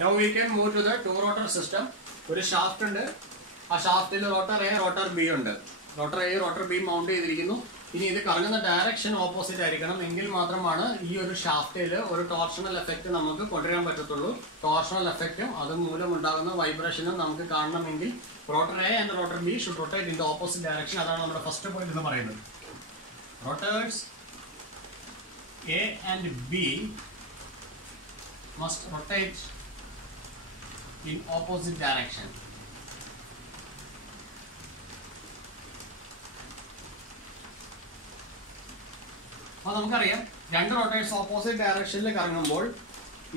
Now we can move to the two rotor system. ഒരു shaft ഉണ്ട്. ആ ഷാഫ്റ്റിൽ rotor A rotor B ഉണ്ട്. Rotor A rotor B mount ചെയ്തിരിക്കുന്നു. ഇനി ഇത് കറങ്ങുന്ന ഡയറക്ഷൻ ഓപ്പോസിറ്റ് ആയിരിക്കണം, എങ്കിൽ മാത്രമാണ് ഈ ഒരു ഷാഫ്റ്റിൽ ഒരു ടോർഷണൽ എഫക്റ്റ് നമുക്ക് കൊണ്ടുവരാൻ പറ്റത്തുള്ളൂ. ടോർഷണൽ എഫക്റ്റും അതുമൂലം ഉണ്ടാകുന്ന വൈബ്രേഷനും നമുക്ക് കാണണമെങ്കിൽ rotor A and rotor B should rotate in the opposite direction. അതാണ് നമ്മുടെ ഫസ്റ്റ് പോയിന്റ് എന്ന് പറയുന്നത്. Rotors A and B must rotate in opposite direction. അപ്പോൾ നമുക്കറിയാം രണ്ട് റോട്ടേഴ്സ് ഓപ്പോസിറ്റ് ഡയറക്ഷനിൽ കറങ്ങുമ്പോൾ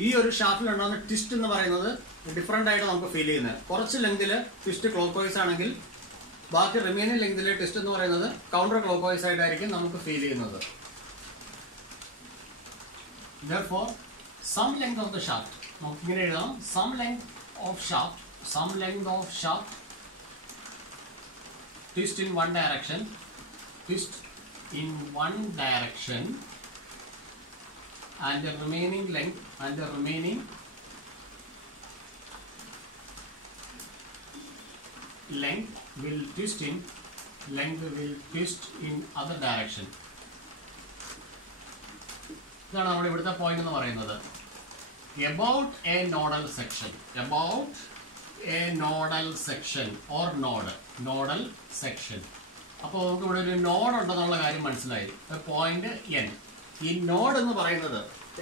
ഈ ഒരു ഷാഫ്റ്റിൽ ഉണ്ടാകുന്ന ട്വിസ്റ്റ് എന്ന് പറയുന്നത് ഡിഫറെന്റ് ആയിട്ട് നമുക്ക് ഫീൽ ചെയ്യുന്നത്. കുറച്ച് ലെങ്തിൽ ട്വിസ്റ്റ് ക്ലോക്ക് വൈസ് ആണെങ്കിൽ ബാക്കി റിമൈനിങ് ലെങ്തിൽ ട്വിസ്റ്റ് എന്ന് പറയുന്നത് കൗണ്ടർ ക്ലോക്ക് വൈസ് ആയിട്ടായിരിക്കും നമുക്ക് ഫീൽ ചെയ്യുന്നത്. Therefore, some length of the shaft, നമുക്ക് ഇങ്ങനെ എഴുതാം, some length of shaft twist in one direction and the remaining length will twist in other direction. ഇതാണ് നമ്മുടെ ഇവിടുത്തെ പോയിന്റ് എന്ന് പറയുന്നത്. About a nodal section or nodal section. അപ്പോൾ നമുക്ക് ഇവിടെ ഒരു നോഡ് ഉണ്ടെന്നുള്ള കാര്യം മനസ്സിലായി. Point N. ഈ നോഡ് എന്ന് പറയുന്നത്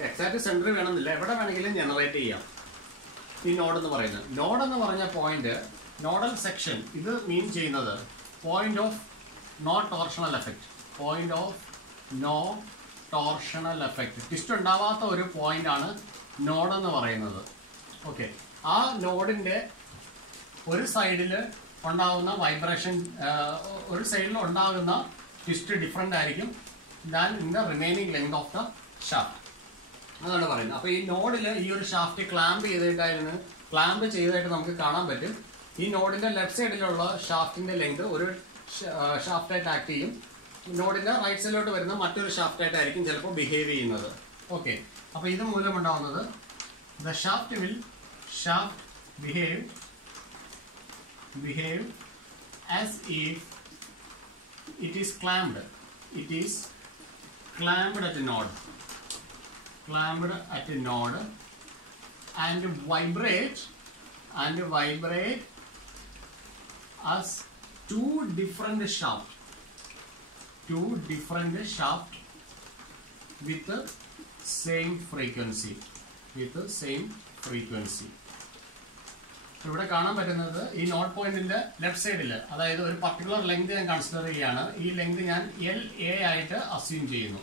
എക്സാക്ട് സെന്ററിൽ വേണമെന്നില്ല, എവിടെ വേണമെങ്കിലും ജനറേറ്റ് ചെയ്യാം. ഈ നോഡ് എന്ന് പറയുന്നത്, നോഡ് എന്ന് പറഞ്ഞ പോയിന്റ് നോഡൽ സെക്ഷൻ, ഇത് മീൻ ചെയ്യുന്നത് point of no torsional effect. Twist ഉണ്ടാവാത്ത ഒരു പോയിന്റ് ആണ് നോഡ് എന്ന് പറയുന്നത്. ഓക്കെ, ആ നോഡിന്റെ ഒരു സൈഡിൽ ഉണ്ടാകുന്ന വൈബ്രേഷൻ, ഒരു സൈഡിൽ ഉണ്ടാകുന്ന ട്വിസ്റ്റ് ഡിഫറെന്റ് ആയിരിക്കും than in the remaining length of the shaft. അതാണ് പറയുന്നത്. അപ്പോൾ ഈ നോഡിൽ ഈ ഒരു ഷാഫ്റ്റ് ക്ലാമ്പ് ചെയ്തതായിട്ട് നമുക്ക് കാണാൻ പറ്റും. ഈ നോഡിന്റെ ലെഫ്റ്റ് സൈഡിലുള്ള ഷാഫ്റ്റിന്റെ ലെങ്ത് ഒരു ഷാഫ്റ്റായിട്ട് ആക്ട് ചെയ്യും. നോഡിന്റെ റൈറ്റ് സൈഡിലോട്ട് വരുന്ന മറ്റൊരു ഷാഫ്റ്റായിട്ടായിരിക്കും ചിലപ്പോൾ ബിഹേവ് ചെയ്യുന്നത്. ഓക്കെ, അപ്പോൾ ഇത് മൂലം ഉണ്ടാവുന്നത് the shaft behave as if it is clamped at a node and vibrate as two different shaft with the same frequency. ഇവിടെ കാണാൻ പറ്റുന്നത് ഈ നോട്ട് പോയിന്റിന്റെ ലെഫ്റ്റ് സൈഡിൽ, അതായത് ഒരു പർട്ടിക്കുലർ ലെങ്ത് ഞാൻ കൺസിഡർ ചെയ്യുകയാണ്. ഈ ലെങ്ത് ഞാൻ LA ആയിട്ട് അസ്യൂം ചെയ്യുന്നു.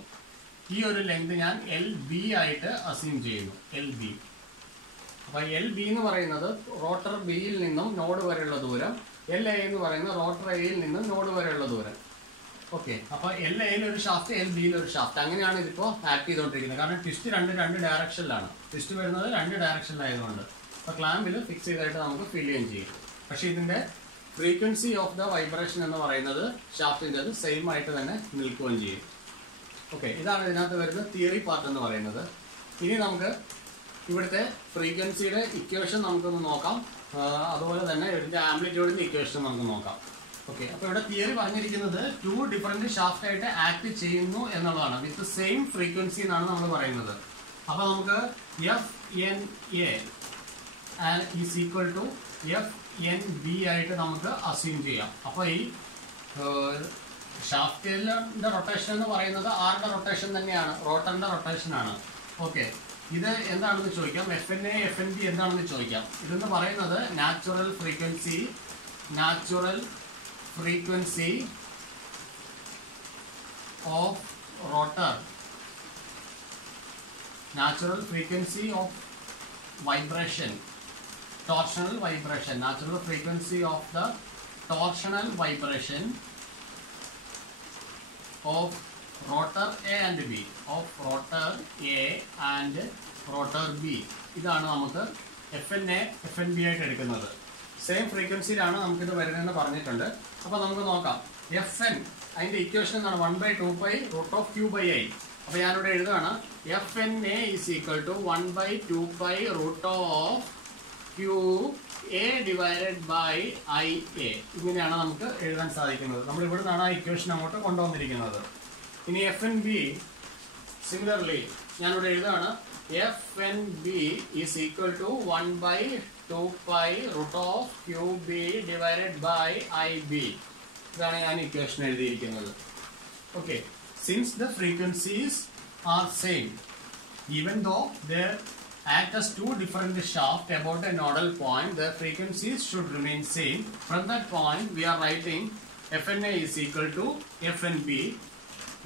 ഈ ഒരു ലെങ്ത് ഞാൻ LB ആയിട്ട് അസ്യൂം ചെയ്യുന്നു. LB. അപ്പൊ LB എന്ന് പറയുന്നത് റോട്ടർ ബിയിൽ നിന്നും നോഡ് വരെയുള്ള ദൂരം, LA എന്ന് പറയുന്നത് റോട്ടർ എയിൽ നിന്നും നോഡ് വരെയുള്ള ദൂരം. ഓക്കെ, അപ്പൊ LAയിൽ ഒരു ഷാഫ്റ്റ്, LBയിൽ ഒരു ഷാഫ്റ്റ്, അങ്ങനെയാണ് ഇതിപ്പോ ആക്ട് ചെയ്തുകൊണ്ടിരിക്കുന്നത്. കാരണം ട്വിസ്റ്റ് രണ്ട് ഡയറക്ഷനിലാണ്. ട്വിസ്റ്റ് വരുന്നത് രണ്ട് ഡയറക്ഷനിലായതുകൊണ്ട് അപ്പോൾ ക്ലാമ്പിൽ ഫിക്സ് ചെയ്തായിട്ട് നമുക്ക് ഫീൽ ചെയ്യുകയും ചെയ്യും. പക്ഷേ ഇതിന്റെ ഫ്രീക്വൻസി ഓഫ് ദ വൈബ്രേഷൻ എന്ന് പറയുന്നത് ഷാഫ്റ്റിൻ്റെ അത് സെയിം ആയിട്ട് തന്നെ നിൽക്കുകയും ചെയ്യും. ഓക്കെ, ഇതാണ് ഇതിനകത്ത് വരുന്ന തിയറി പാർട്ട് എന്ന് പറയുന്നത്. ഇനി നമുക്ക് ഇവിടുത്തെ ഫ്രീക്വൻസിയുടെ ഇക്വേഷൻ നമുക്കൊന്ന് നോക്കാം. അതുപോലെ തന്നെ ഇതിന്റെ ആംപ്ലിറ്റ്യൂഡിന്റെ ഇക്വേഷൻ നമുക്ക് നോക്കാം. ഓക്കെ, അപ്പോൾ ഇവിടെ തിയറി പറഞ്ഞിരിക്കുന്നത് ടു ഡിഫറെന്റ് ഷാഫ്റ്റ് ആയിട്ട് ആക്ട് ചെയ്യുന്നു എന്നുള്ളതാണ്. വിത്ത് സെയിം ഫ്രീക്വൻസി എന്നാണ് നമ്മൾ പറയുന്നത്. അപ്പോൾ നമുക്ക് FNA is equal to FNB ആയിട്ട് നമുക്ക് അസ്യൂം ചെയ്യാം. അപ്പോൾ ഈ ഷാഫ്റ്റിന്റെ റൊട്ടേഷൻ എന്ന് പറയുന്നത് ആരുടെ റൊട്ടേഷൻ തന്നെയാണ്? റോട്ടറിന്റെ റൊട്ടേഷൻ ആണ്. ഓക്കെ, ഇത് എന്താണെന്ന് ചോദിക്കാം. FNA FNB എന്താണെന്ന് ചോദിക്കാം. ഇതെന്ന് പറയുന്നത് natural frequency of rotor, natural frequency of vibration, torsional vibration, natural frequency of the torsional vibration of rotor A and B, ഇതാണ് നമുക്ക് FNA FNB ആയിട്ട് എടുക്കുന്നത്. സെയിം ഫ്രീക്വൻസിയിലാണ് നമുക്കിത് വരുന്നതെന്ന് പറഞ്ഞിട്ടുണ്ട്. അപ്പോൾ നമുക്ക് നോക്കാം. FN അതിന്റെ ഇക്വേഷൻ എന്താണ്? 1/2π√Q/I. അപ്പോൾ ഞാനിവിടെ എഴുതുകയാണ് FNA is equal to 1/2π√Q/I Q A divided by I A. ഇങ്ങനെയാണ് നമുക്ക് എഴുതാൻ സാധിക്കുന്നത്. നമ്മൾ ഇവിടെ നിന്നാണ് ആ ഇക്വേഷൻ അങ്ങോട്ട് കൊണ്ടുവന്നിരിക്കുന്നത്. ഇനി എഫ് എൻ ബി സിമിലർലി ഞാനിവിടെ എഴുതാണ്. F n b is equal to 1/2 pi root of q b divided by i b. ഇതാണ് ഞാൻ ഇക്വേഷൻ എഴുതിയിരിക്കുന്നത്. Okay, since the frequencies are same, even though they act as two different shafts about a nodal point, the frequencies should remain same. From that point, we are writing Fna is equal to Fnb,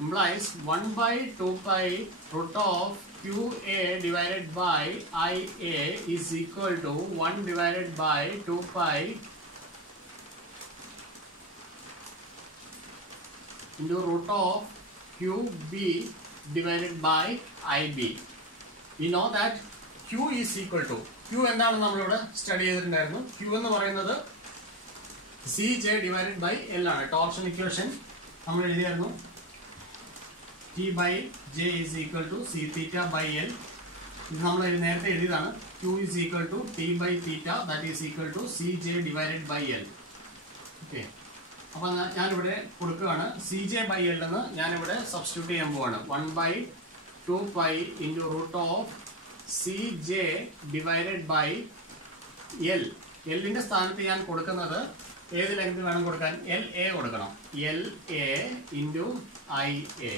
implies 1/2 pi root of Qa divided by Ia is equal to 1 divided by 2 pi into root of Qb divided by Ib. We know that Q is equal to, Q എന്താണ് നമ്മളിവിടെ study ചെയ്തിട്ടുണ്ടായിരുന്നു. Q എന്ന് പറയുന്നത് Cj divided by L ആണ്. Torsion equation നമ്മൾ എഴുതിയായിരുന്നു. T by J is equal to C theta by L. ഇത് നമ്മൾ നേരത്തെ എഴുതിയതാണ്. Q is equal to T by theta, that is equal to Cj divided by L. Okay, അപ്പോൾ ഞാനിവിടെ കൊടുക്കുകയാണ് Cj by L എന്ന് ഞാനിവിടെ സബ്സ്റ്റിറ്റ്യൂട്ട് ചെയ്യാൻ പോവാണ്. 1/2 pi into root of Cj divided by L. Lന്റെ സ്ഥാനത്ത് ഞാൻ കൊടുക്കുന്നത് ഏത് ലെങ്ത് വേണം കൊടുക്കാൻ? LA കൊടുക്കണം. LA into IA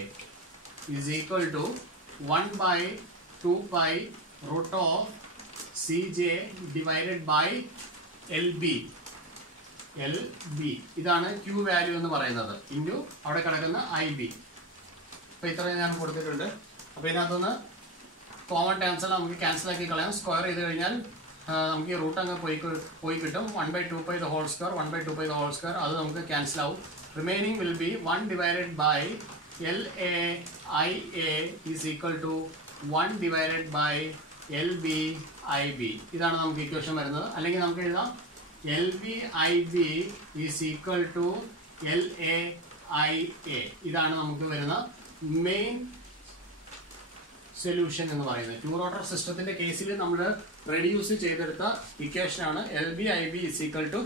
is equal to 1/2 pi root of Cj divided by LB. ഇതാണ് Q വാല്യൂ എന്ന് പറയുന്നത്. ഇൻറ്റു അവിടെ കിടക്കുന്ന IB. അപ്പോൾ ഇത്രയും ഞാൻ കൊടുത്തിട്ടുണ്ട്. അപ്പോൾ ഇതിനകത്തുനിന്ന് കോമൺ ടേംസ് എല്ലാം നമുക്ക് ക്യാൻസൽ ആക്കി കളയാം. സ്ക്വയർ ചെയ്ത് കഴിഞ്ഞാൽ നമുക്ക് ഈ റൂട്ട് അങ്ങ് പോയി കിട്ടും. 1/2 pi the whole square, 1/2 pi the whole square, അത് നമുക്ക് ക്യാൻസൽ ആവും. Remaining will be 1 divided by LA IA is equal to 1 divided by LB IB. ഇതാണ് നമുക്ക് ഇക്വേഷൻ വരുന്നത്. അല്ലെങ്കിൽ നമുക്ക് എഴുതാം LB IB is equal to LA IA. ഇതാണ് നമുക്ക് വരുന്ന മെയിൻ സൊല്യൂഷൻ എന്ന് പറയുന്നത്. ടു റോട്ടർ സിസ്റ്റത്തിന്റെ കേസിൽ നമ്മൾ റെഡ്യൂസ് ചെയ്തെടുത്ത ഇക്വേഷൻ ആണ് LB IB is equal to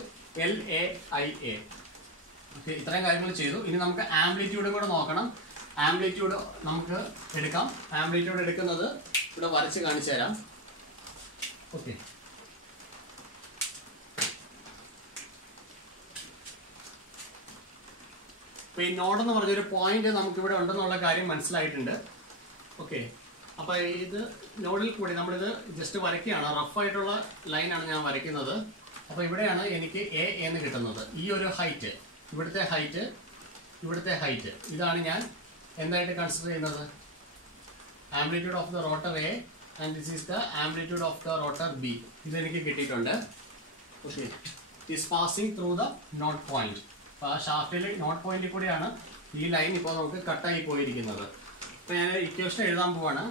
LA IA. Okay, ഇത്രയും കാര്യങ്ങൾ ചെയ്തു. ഇനി നമുക്ക് ആംപ്ലിറ്റ്യൂഡ് കൂടെ നോക്കണം. ആംപ്ലിറ്റ്യൂഡ് നമുക്ക് എടുക്കാം. ആംപ്ലിറ്റ്യൂഡ് എടുക്കുന്നത് ഇവിടെ വരച്ച് കാണിച്ചു തരാം. ഓക്കെ, അപ്പോൾ ഈ നോഡ് എന്ന് പറഞ്ഞൊരു പോയിന്റ് നമുക്കിവിടെ ഉണ്ടെന്നുള്ള കാര്യം മനസ്സിലായിട്ടുണ്ട്. ഓക്കെ, അപ്പോൾ ഇത് നോഡിൽ കൂടി നമ്മളിത് ജസ്റ്റ് വരയ്ക്കുകയാണ്. റഫായിട്ടുള്ള ലൈനാണ് ഞാൻ വരയ്ക്കുന്നത്. അപ്പോൾ ഇവിടെയാണ് എനിക്ക് എ എന്ന് കിട്ടുന്നത്. ഈ ഒരു ഹൈറ്റ്, ഇവിടുത്തെ ഹൈറ്റ്, ഇവിടുത്തെ ഹൈറ്റ്, ഇതാണ് ഞാൻ എന്തായിട്ട് കൺസിഡർ ചെയ്യുന്നത്? Amplitude of the rotor A and this is the amplitude of the rotor B. ഇതെനിക്ക് കിട്ടിയിട്ടുണ്ട്. Okay, it is passing through the node point. അപ്പോൾ ആ ഷാഫ്റ്റിൽ നോട്ട് പോയിന്റിൽ കൂടിയാണ് ഈ ലൈൻ ഇപ്പോൾ നമുക്ക് കട്ടായി പോയിരിക്കുന്നത്. അപ്പോൾ ഞാൻ ഇക്വേഷൻ എഴുതാൻ പോവാണ്.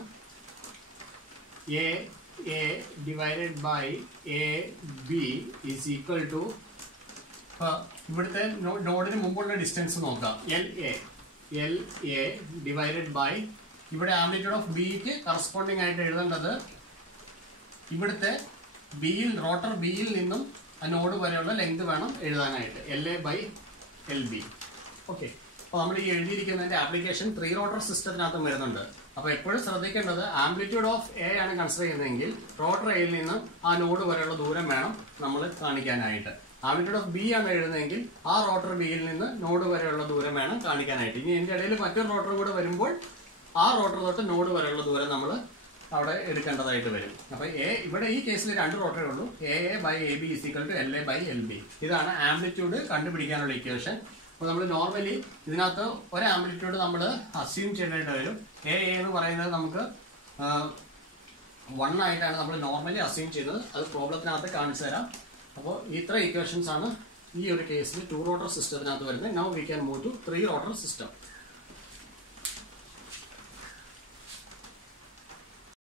A divided by AB is equal to, ഇവിടുത്തെ നോഡിന് മുമ്പുള്ള ഡിസ്റ്റൻസ് നോക്കാം. LA ഡിവൈഡഡ് ബൈ, ഇവിടെ ആംപ്ലിറ്റ്യൂഡ് ഓഫ് ബിക്ക് കറസ്പോണ്ടിങ് ആയിട്ട് എഴുതേണ്ടത് ഇവിടുത്തെ ബിയിൽ, റോട്ടർ ബിയിൽ നിന്നും ആ നോഡ് വരെയുള്ള ലെങ്ത് വേണം എഴുതാനായിട്ട്. LA by LB. ഓക്കെ, അപ്പോൾ നമ്മൾ ഈ എഴുതിയിരിക്കുന്നതിൻ്റെ ആപ്ലിക്കേഷൻ 3 റോട്ടർ സിസ്റ്റത്തിനകത്തും വരുന്നുണ്ട്. അപ്പോൾ എപ്പോഴും ശ്രദ്ധിക്കേണ്ടത് ആംപ്ലിറ്റ്യൂഡ് ഓഫ് എ ആണ് കൺസിഡർ ചെയ്യുന്നതെങ്കിൽ റോട്ടർ എയിൽ നിന്ന് ആ നോഡ് വരെയുള്ള ദൂരം വേണം നമ്മൾ കാണിക്കാനായിട്ട്. ആംപ്ലിറ്റ്യൂഡ് ഓഫ് ബി ആണ് എഴുതുന്നതെങ്കിൽ ആ റോട്ടർ ബിയിൽ നിന്ന് നോഡ് വരെയുള്ള ദൂരം വേണം കാണിക്കാനായിട്ട്. ഇനി ഇതിൻ്റെ ഇടയിൽ മറ്റൊരു റോട്ടർ കൂടെ വരുമ്പോൾ ആ റോട്ടർ തൊട്ട് നോഡ് വരെയുള്ള ദൂരം നമ്മൾ അവിടെ എടുക്കേണ്ടതായിട്ട് വരും. അപ്പോൾ ഇവിടെ ഈ കേസിൽ 2 റോട്ടറേ ഉള്ളൂ. AA by AB is equal to LA by LB. ഇതാണ് ആംപ്ലിറ്റ്യൂഡ് കണ്ടുപിടിക്കാനുള്ള ഇക്വേഷൻ. അപ്പോൾ നമ്മൾ നോർമലി ഇതിനകത്ത് ഒരു ആംപ്ലിറ്റ്യൂഡ് നമ്മൾ അസ്യൂം ചെയ്യേണ്ടി വരും. എ എന്ന് പറയുന്നത് നമുക്ക് 1 ആയിട്ടാണ് നമ്മൾ നോർമലി അസ്യൂം ചെയ്തത്. അത് പ്രോബ്ലത്തിനകത്ത് കാണിച്ചു തരാം. അപ്പോൾ ഇത്ര ഇക്വേഷൻസ് ആണ് ഈ ഒരു കേസിൽ 2 റോട്ടർ സിസ്റ്റത്തിനകത്ത് വരുന്നത്. Now we can move to 3 rotor system.